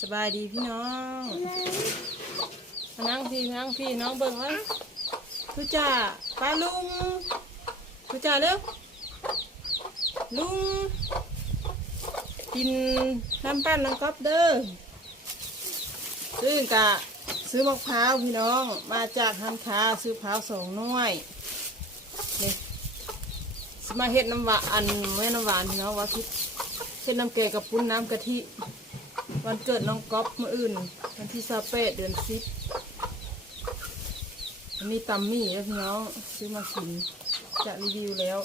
สบายดีพี่น้องมานั่งพี่มานั่งพี่น้องเบิ่งไว้ทุจ่าป้าลุงทุจ่าเร็วลุงกินน้ำปั้นน้ำก๊อบเด้อซึ่งกะซื้อมะพร้าวพี่น้องมาจากทำค้าซื้อมะพร้าวสองหน่วยนี่สิมาเฮ็ดน้ำหวานอันแม่น้ำหวานพี่น้องว่าคิดเฮ็ดน้ำแกงกับปุ้นน้ำกะทิ วันเกิดน้องก๊อฟเมื่ออื่น วันที่สาเปดเดือนสิบอันนี้ตัมมี่แล้วพี่น้องซื้อมากินจะรีวิวแล้ว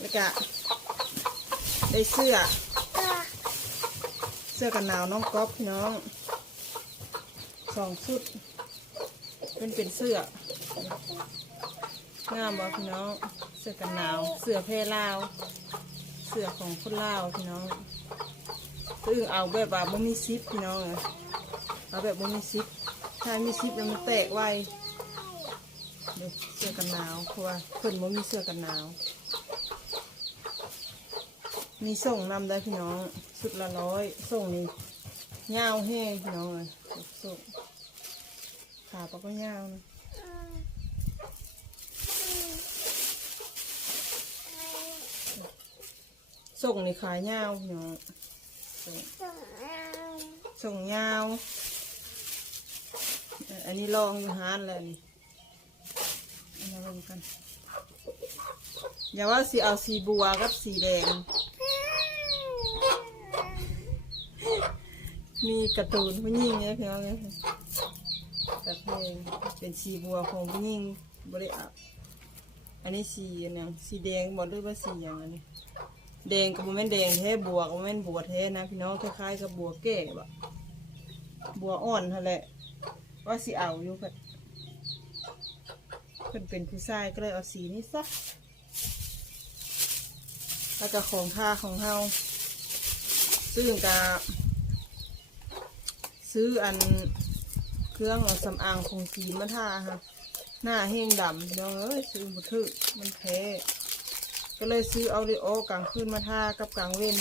แล้วก็ได้เสื้อ เสื้อกันหนาวน้องก๊อฟพี่น้องสองชุดเป็นเป็นเสื้องามบ่พี่น้อง เสื้อกันหนาว เสื้อเพลาว เสื้อของคนลาวพี่น้อง ซึ่งเอาแบบว่าบ่มีซิปพี่น้องเอาแบบบ่มีซิปถ้ามีซิปแล้วมันแตกไวเดี๋ยวเสื้อกันหนาวเพราะว่าเพิ่นบ่มีเสื้อกันหนาวมีส่งนำได้พี่น้องชุดละร้อยส่งนี่ยาวแห้งพี่น้องเลยส่งขาปะก็ยาวนะส่งนี่ขายาวพี่น้อง ส่งส่งยาว อันนี้ลองอยู่ฮานแล้วนี่มาลงกัน อย่าว่าสีเอาสีบัวกับสีแดง มีกร์ตูนผู้หญิงเนี่ยพี่น้องเนี่ยกับเพลงเป็นสีบัวของผู้หญิงบริอาอันนี้สีอันหยังสีแดงบอกด้วยว่าสีอย่างอันนี้ แดงกับโมเมนแดงแท้บัวกับโมเมนบัวแท้นะพี่น้องคล้ายๆกับบัวแก่บะบัวอ่อนนั่นแหละว่าสีเอาอยู่เพิ่นเพิ่นเป็นผู้ชายก็เลยเอาสีนี้ซะแล้วก็ของท่าของเฮาซื้อกะซื้ออันเครื่องสำอางของสีมาทาค่ะหน้าแห้งดำพี่น้องเอ้ยซื้อบุทึกมันแพ้ ก็เลยซื้อเอาริโอกลางคืนมาทากับกลางเว้น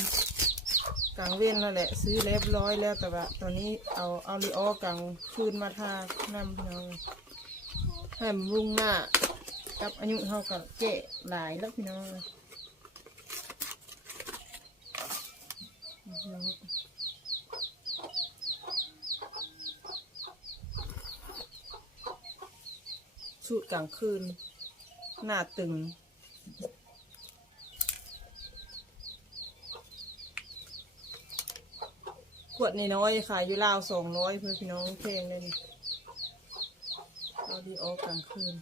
กลางเว้นนั่นแหละ ซื้อเรียบร้อยแล้วแต่ว่าตอนนี้เอาเอาริโอกลางคืนมาทานำพี่น้องให้มันรุ่งหน้ากับอายุเท่ากับเกะหลายแล้วพี่น้องพี่น้องสูตรกลางคืน หน้าตึง ข วดน้อยๆขายอยู่ลาวสองร้อยเพื่อนพี่น้องเพลงเลยนี่เอาดีออกกลางคืน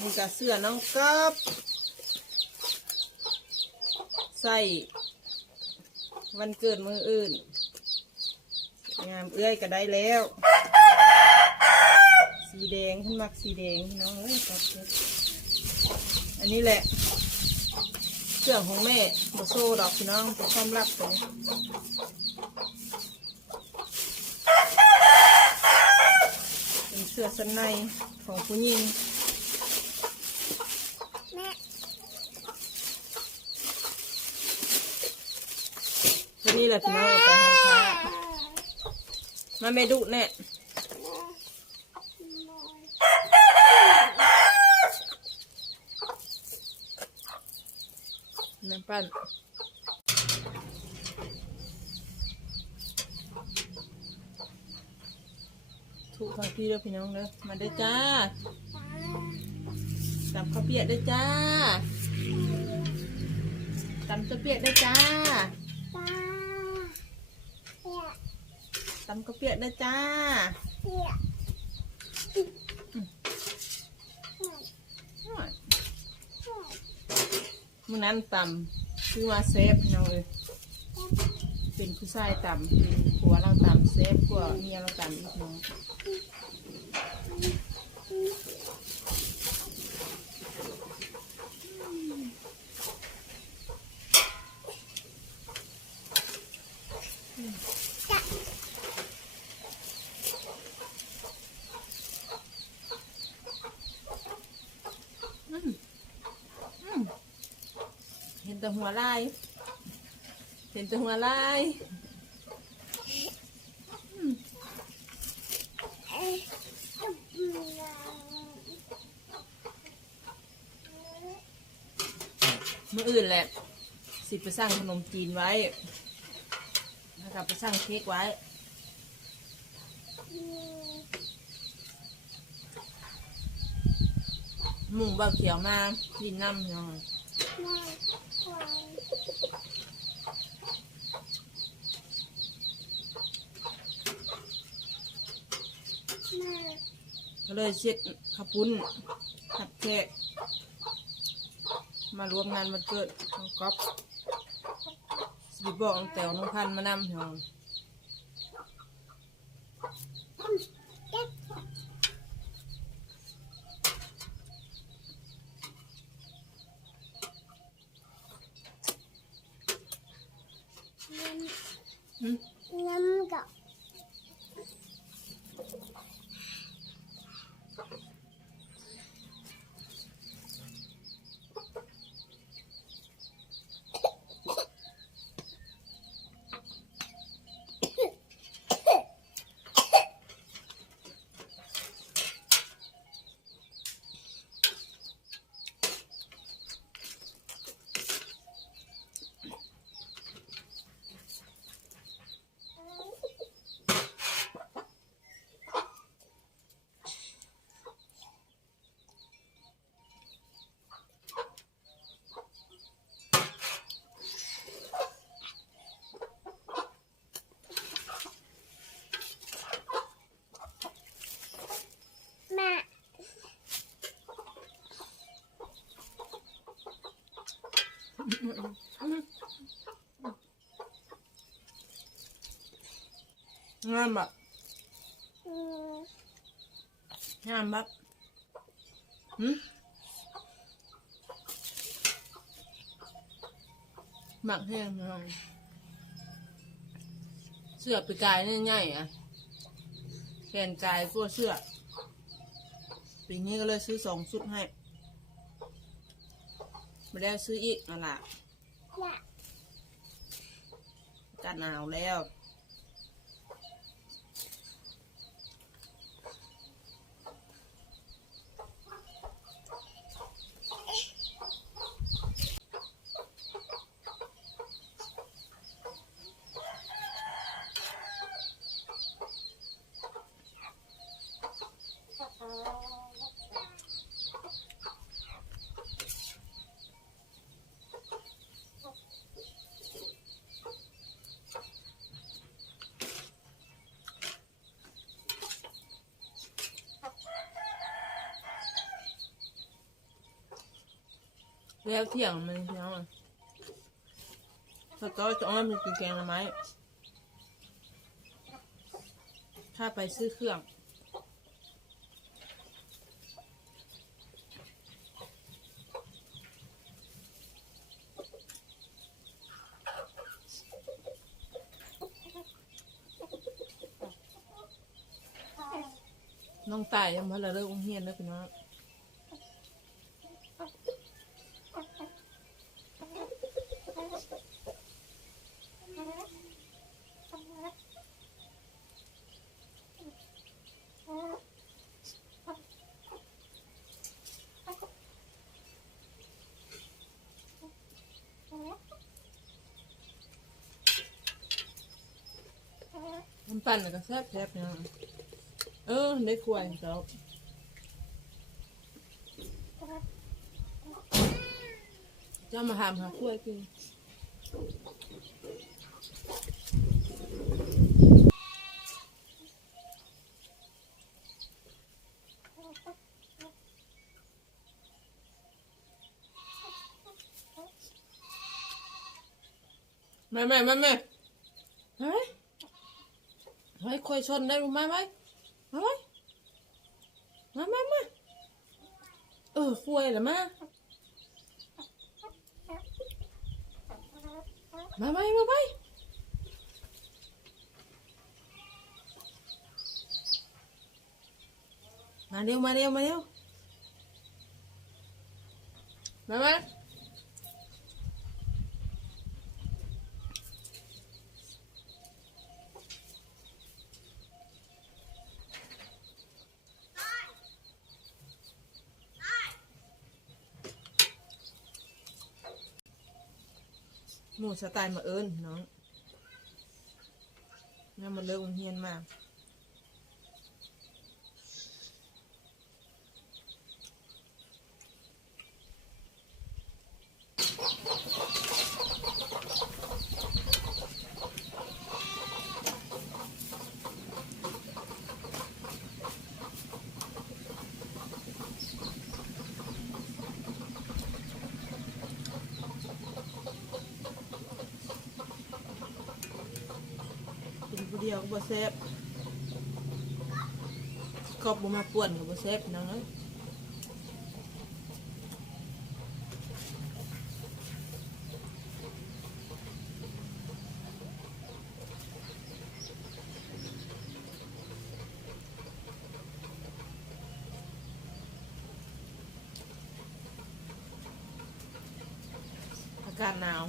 นี่กับเสื้อน้องกับใส่วันเกิดมืออื่น งามเอื้อยก็ได้แล้ว สีแดงขึ้นมักสีแดงพี่น้องเอ้ยครับอันนี้แหละเครื่อของแม่บโซ่ดอกพี่น้องเป็นความลับตัวเป็นเสื้อสันในของผู้หญิงนี้แหละพี่น้องไปห้ค้ามาไม่ดุแน่น้ำปั้นถูกทางพี่เด้อพี่น้องเด้อมาได้อจ้าตำข้าวเปียกได้อจ้าตำข้าวเปียกได้อจ้าตำข้าวเปียกได้อจ้ามื่อนั้นตำ คือว่าเซฟพี่น้องเลยเป็นผู้ชายต่ำเป็นผัวเราต่ำเซฟกว่าเมียเราต่ำอีกน้อง แต่หัวลาย เห็นแต่หัวลายเมื่ออื่นแหละ สิไปสร้างขนมจีนไว้นะครับไปสร้างเค้กไว้ หมูบาเขียวมาดินน้ำเนาะ ก็เลยเช็ดขับปุ้นขับแขกมารวมงานวันเกิดของก๊อฟสิบอกน้องแต๋วน้องพันมานำเนาะ อืม น้ำกับ แม่ งามแบบอืมงามแบบหืมหมักแห้งเนาะเสื้อไปกายนี่ใหญ่อะแขนกายตัวเสื้อปีนี้ก็เลยซื้อสองชุดให้ไม่ได้ซื้ออีกนั่นแหละอยากอากาศหนาวแล้ว แล้วเที่ยงมันเที่ยงมันถ้าก็จะเอามันกินแกงละไม้ ถ้าไปซื้อเครื่อง น้องตายยังมาละเลิกโรงเรียนแล้วพี่น้อง น้ำปั่นน่ะก็แซ่บแซ่บเนี่ยเออได้ควายเจ้าเจ้ามาหามหาควายกินแม่แม่แม่แม่เฮ้ย เฮ้ยคอยชนได้รู้ไหมไหมมาไหมมามามาเออควยเหรอมามาไปมาไปมาเร็วมาเร็วมาเร็วมามา หมูสไตล์มาเอิญน้องน่ามันเลิกโรงเรียนมา ก็บ่แซ่บกอบบ่มาป่วนก็บ่แซ่บน้องเอ้ยอากาศหนาว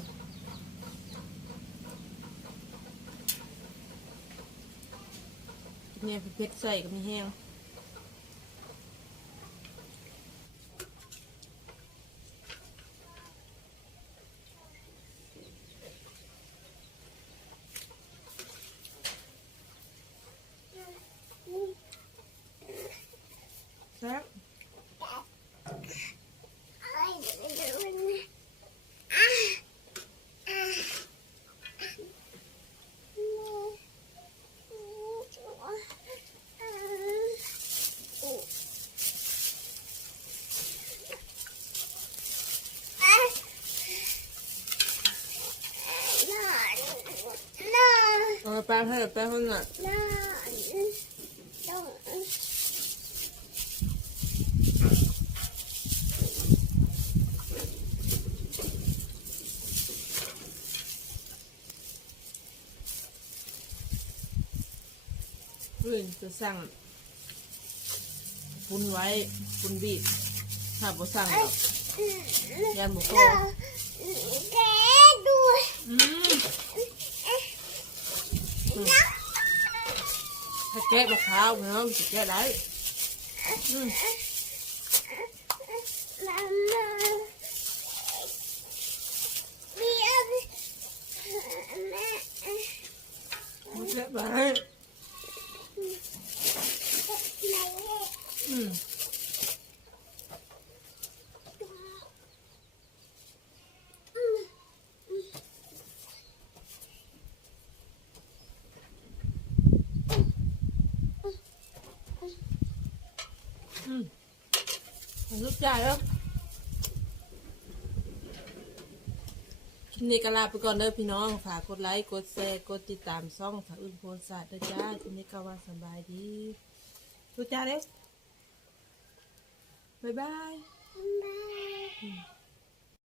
เนี่ยเพชรใส่ก็มีแห้ง แซ่บ ไอ้เดี๋ยวเดี๋ยวมันอะอะอะอะอะนอนนอน เอางให้แป้งให้หน่อยนอนต้องพื่อนจะสั่งปุนไว้ปุนบีบถ้าบ่สั่งหรอกยันบ่พอแกด้วยอืมอืม ถ้าแกะมะพร้าวเนาะมันจะแกะได้อืมมามาเบียร์แม่มันแกะได้ไหนอืมอืม ลูกจ่ายแล้วคลิปนี้ก็ลาไปก่อนเด้อพี่น้องฝากกดไลค์กดแชร์กดติดตามช่องสาวอื่นโพสต์ศาสตร์ด้วยจ้าคลิปนี้ก็ว่าสบายดีลูกจ่ายเด้อบ๊ายบายบาย